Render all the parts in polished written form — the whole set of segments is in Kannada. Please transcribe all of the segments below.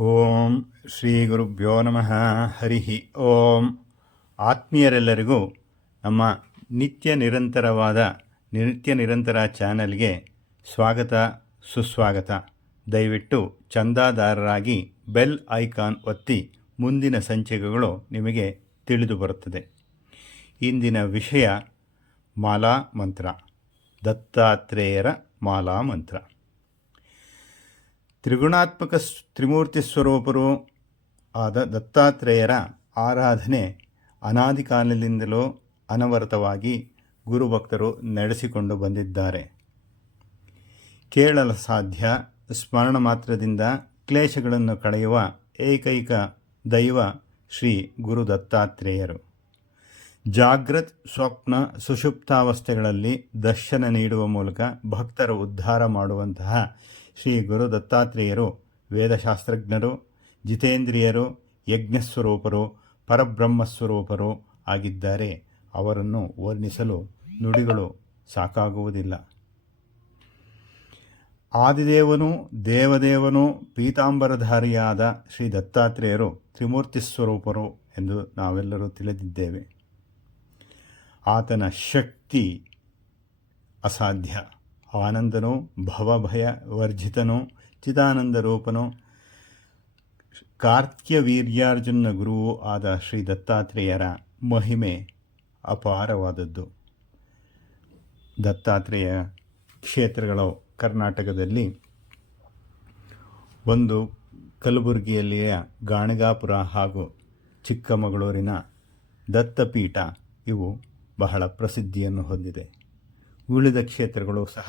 ಓಂ ಶ್ರೀ ಗುರುಭ್ಯೋ ನಮಃ. ಹರಿ ಓಂ. ಆತ್ಮೀಯರೆಲ್ಲರಿಗೂ ನಮ್ಮ ನಿತ್ಯ ನಿರಂತರ ಚಾನಲ್ಗೆ ಸ್ವಾಗತ ಸುಸ್ವಾಗತ. ದಯವಿಟ್ಟು ಚಂದಾದಾರರಾಗಿ ಬೆಲ್ ಐಕಾನ್ ಒತ್ತಿ ಮುಂದಿನ ಸಂಚಿಕೆಗಳು ನಿಮಗೆ ತಿಳಿದು ಬರುತ್ತದೆ. ಇಂದಿನ ವಿಷಯ ಮಾಲಾ ಮಂತ್ರ, ದತ್ತಾತ್ರೇಯರ ಮಾಲಾ ಮಂತ್ರ. ತ್ರಿಗುಣಾತ್ಮಕ ತ್ರಿಮೂರ್ತಿ ಸ್ವರೂಪರು ಆದ ದತ್ತಾತ್ರೇಯರ ಆರಾಧನೆ ಅನಾದಿ ಕಾಲದಿಂದಲೂ ಅನವರತವಾಗಿ ಗುರುಭಕ್ತರು ನಡೆಸಿಕೊಂಡು ಬಂದಿದ್ದಾರೆ. ಕೇಳಲು ಸಾಧ್ಯ ಸ್ಮರಣ ಮಾತ್ರದಿಂದ ಕ್ಲೇಶಗಳನ್ನು ಕಳೆಯುವ ಏಕೈಕ ದೈವ ಶ್ರೀ ಗುರು ದತ್ತಾತ್ರೇಯರು. ಜಾಗೃತ್, ಸ್ವಪ್ನ, ಸುಷುಪ್ತಾವಸ್ಥೆಗಳಲ್ಲಿ ದರ್ಶನ ನೀಡುವ ಮೂಲಕ ಭಕ್ತರ ಉದ್ಧಾರ ಮಾಡುವಂತಹ ಶ್ರೀ ಗುರು ದತ್ತಾತ್ರೇಯರು ವೇದಶಾಸ್ತ್ರಜ್ಞರು, ಜಿತೇಂದ್ರಿಯರು, ಯಜ್ಞಸ್ವರೂಪರು, ಪರಬ್ರಹ್ಮಸ್ವರೂಪರು ಆಗಿದ್ದಾರೆ. ಅವರನ್ನು ವರ್ಣಿಸಲು ನುಡಿಗಳು ಸಾಕಾಗುವುದಿಲ್ಲ. ಆದಿದೇವನು, ದೇವದೇವನು, ಪೀತಾಂಬರಧಾರಿಯಾದ ಶ್ರೀ ದತ್ತಾತ್ರೇಯರು ತ್ರಿಮೂರ್ತಿ ಸ್ವರೂಪರು ಎಂದು ನಾವೆಲ್ಲರೂ ತಿಳಿದಿದ್ದೇವೆ. ಆತನ ಶಕ್ತಿ ಅಸಾಧ್ಯ. ಆನಂದನು, ಭವಭಯ ವರ್ಜಿತನು, ಚಿದಾನಂದ ರೂಪನು, ಕಾರ್ತ್ಯ ವೀರ್ಯಾರ್ಜುನ ಗುರುವೂ ಆದ ಶ್ರೀ ದತ್ತಾತ್ರೇಯರ ಮಹಿಮೆ ಅಪಾರವಾದದ್ದು. ದತ್ತಾತ್ರೇಯ ಕ್ಷೇತ್ರಗಳು ಕರ್ನಾಟಕದಲ್ಲಿ ಒಂದು ಕಲಬುರಗಿಯಲ್ಲಿಯ ಗಾಣಗಾಪುರ ಹಾಗೂ ಚಿಕ್ಕಮಗಳೂರಿನ ದತ್ತಪೀಠ ಇವು ಬಹಳ ಪ್ರಸಿದ್ಧಿಯನ್ನು ಹೊಂದಿದೆ. ಉಳಿದ ಕ್ಷೇತ್ರಗಳು ಸಹ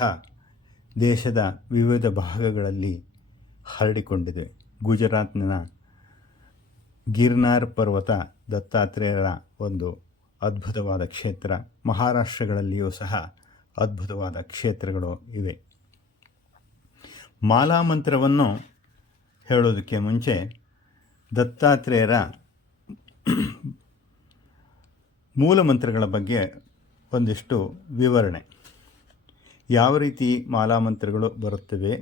ದೇಶದ ವಿವಿಧ ಭಾಗಗಳಲ್ಲಿ ಹರಡಿಕೊಂಡಿದೆ. ಗುಜರಾತ್ನ ಗಿರ್ನಾರ್ ಪರ್ವತ ದತ್ತಾತ್ರೇಯರ ಒಂದು ಅದ್ಭುತವಾದ ಕ್ಷೇತ್ರ. ಮಹಾರಾಷ್ಟ್ರಗಳಲ್ಲಿಯೂ ಸಹ ಅದ್ಭುತವಾದ ಕ್ಷೇತ್ರಗಳು ಇವೆ. ಮಾಲಾ ಮಂತ್ರವನ್ನು ಹೇಳೋದಕ್ಕೆ ಮುಂಚೆ ದತ್ತಾತ್ರೇಯರ ಮೂಲ ಮಂತ್ರಗಳ ಬಗ್ಗೆ ಒಂದಿಷ್ಟು ವಿವರಣೆ. ಯಾವ ರೀತಿ ಮಾಲಾ ಮಂತ್ರಗಳು ಬರುತ್ತವೆ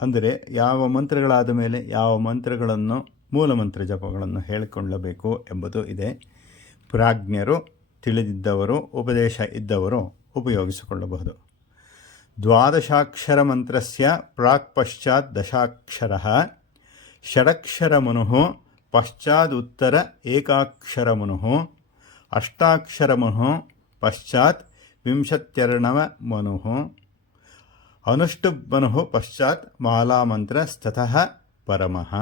ಅಂದರೆ ಯಾವ ಮಂತ್ರಗಳಾದ ಮೇಲೆ ಯಾವ ಮಂತ್ರಗಳನ್ನು ಮೂಲ ಮಂತ್ರ ಜಪಗಳನ್ನು ಹೇಳಿಕೊಳ್ಳಬೇಕು ಎಂಬುದು ಇದೆ. ಪ್ರಾಜ್ಞರು, ತಿಳಿದಿದ್ದವರು, ಉಪದೇಶ ಇದ್ದವರು ಉಪಯೋಗಿಸಿಕೊಳ್ಳಬಹುದು. ದ್ವಾದಶಾಕ್ಷರ ಮಂತ್ರಸ್ಯ ಪ್ರಾಕ್ ಪಶ್ಚಾತ್ ದಶಾಕ್ಷರಃ ಷಡಕ್ಷರಮನುಃ ಪಶ್ಚಾದುತ್ತರ ಏಕಾಕ್ಷರಮನುಃ ಅಷ್ಟಾಕ್ಷರಮನುಃ ಪಶ್ಚಾತ್ ವಿಂಶತ್ಯರ್ಣವ ಮನುಃ ಅನುಷ್ಟುಬ್ಮನುಃ ಪಶ್ಚಾತ್ ಮಾಲಾಮಂತ್ರ ಸ್ತತಃ ಪರಮಃ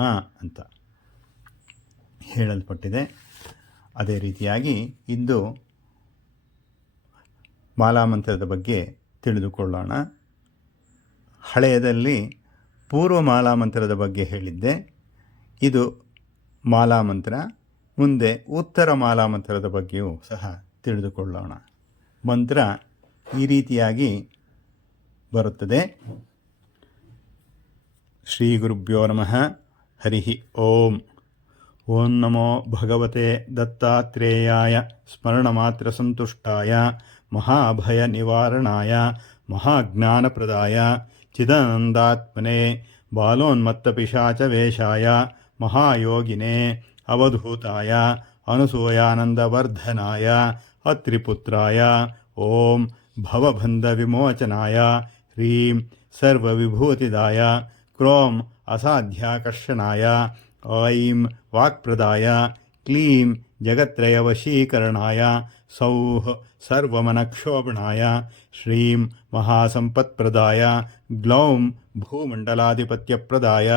ಅಂತ ಹೇಳಲ್ಪಟ್ಟಿದೆ. ಅದೇ ರೀತಿಯಾಗಿ ಇಂದು ಮಾಲಾಮಂತ್ರದ ಬಗ್ಗೆ ತಿಳಿದುಕೊಳ್ಳೋಣ. ಹಳೆಯದಲ್ಲಿ ಪೂರ್ವ ಮಾಲಾಮಂತ್ರದ ಬಗ್ಗೆ ಹೇಳಿದ್ದೆ. ಇದು ಮಾಲಾಮಂತ್ರ. ಮುಂದೆ ಉತ್ತರ ಮಾಲಾಮಂತ್ರದ ಬಗ್ಗೆಯೂ ಸಹ ತಿಳಿದುಕೊಳ್ಳೋಣ. ಮಂತ್ರ ಈ ರೀತಿಯಾಗಿ ಬರುತ್ತದೆ. ಶ್ರೀ ಗುರುಭ್ಯೋ ನಮಃ. ಹರಿ ಓಂ. ಓಂ ನಮೋ ಭಗವತೆ ದತ್ತಾತ್ರೇಯಾಯ ಸ್ಮರಣಮಾತ್ರ ಸಂತುಷ್ಟಾಯ ಮಹಾಭಯ ನಿವಾರಣಾಯ ಮಹಾಜ್ಞಾನಪ್ರದಾಯ ಚಿದಾನಂದಾತ್ಮನೆ ಬಾಲೋನ್ಮತ್ತಪಿಶಾಚವೇಷಾಯ ಮಹಾಯೋಗಿನೇ ಅವಧೂತಾಯ ಅನಸೂಯಾನಂದವರ್ಧನಾಯ ಅತ್ರಿಪುತ್ರಾಯ ಓಂ ಭವಬಂಧ ವಿಮೋಚನಾಯ ಹ್ರೀಂ ಸರ್ವವಿಭೂತಿದಾಯ ಕ್ರೋಂ ಅಸಾಧ್ಯಾಕರ್ಷಣಾಯ ಐಂ ವಾಕ್ಪ್ರದಾಯ ಕ್ಲೀಂ ಜಗತ್ರಯವಶೀಕರಣಾಯ ಸೌಃ ಸರ್ವಮನಕ್ಷೋಭಣಾಯ ಶ್ರೀಂ ಮಹಾಸಂಪತ್ಪ್ರದಾಯ ಗ್ಲೌಂ ಭೂಮಂಡಲಾಧಿಪತ್ಯಪ್ರದಾಯ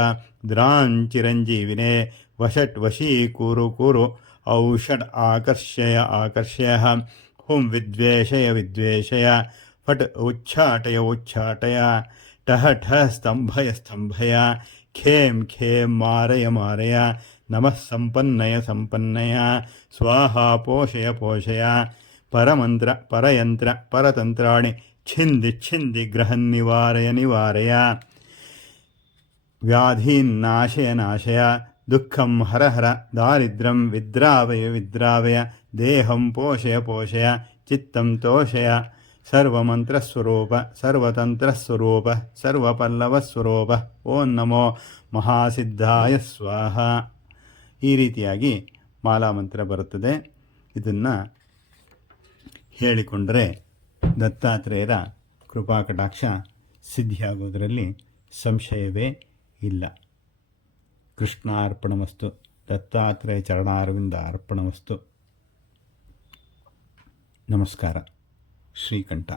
ದ್ರಾಂ ಚಿರಂಜೀವಿನೇ ವಷಟ್ ವಶೀಕುರು ಕುರು ಔಷಡ್ ಆಕರ್ಷಯ ಹುಂ ವಿದ್ವೇಷಯ ಫಟ್ ಉಚ್ಚಾಟಯ ಟಹ ಠ ಸ್ತಂಭಯ ಖೇಂ ಮಾರಯ ನಮಃ ಸಂಪನ್ನಯ ಸ್ವಾಹಾ ಪೋಷಯ ಪರಮಂತ್ರ ಪರಯಂತ್ರ ಪರತಂತ್ರಾಣಿ ಛಿಂದಿ ಗ್ರಹನ್ನಿವಾರಯ ವ್ಯಾಧೀನ್ನಾಶಯ ದುಃಖಂ ಹರ ದಾರಿದ್ರ್ಯಂ ವಿದ್ರಾವಯ ದೇಹಂ ಪೋಷಯ ಚಿತ್ತಂ ತೋಷಯ ಸರ್ವಮಂತ್ರಸ್ವರೂಪ ಸರ್ವತಂತ್ರಸ್ವರೂಪ ಸರ್ವಪಲ್ಲವಸ್ವರೂಪ ಓಂ ನಮೋ ಮಹಾಸಿದ್ಧಾಯ ಸ್ವಾಹ. ಈ ರೀತಿಯಾಗಿ ಮಾಲಾಮಂತ್ರ ಬರುತ್ತದೆ. ಇದನ್ನು ಹೇಳಿಕೊಂಡರೆ ದತ್ತಾತ್ರೇಯರ ಕೃಪಾಕಟಾಕ್ಷ ಸಿದ್ಧಿಯಾಗುವುದರಲ್ಲಿ ಸಂಶಯವೇ ಇಲ್ಲ. ಕೃಷ್ಣಾರ್ಪಣಮಸ್ತು. ದತ್ತಾತ್ರೇಯ ಚರಣಾರವಿಂದ ಅರ್ಪಣಮಸ್ತು. ನಮಸ್ಕಾರ. ಶ್ರೀಕಂಠ.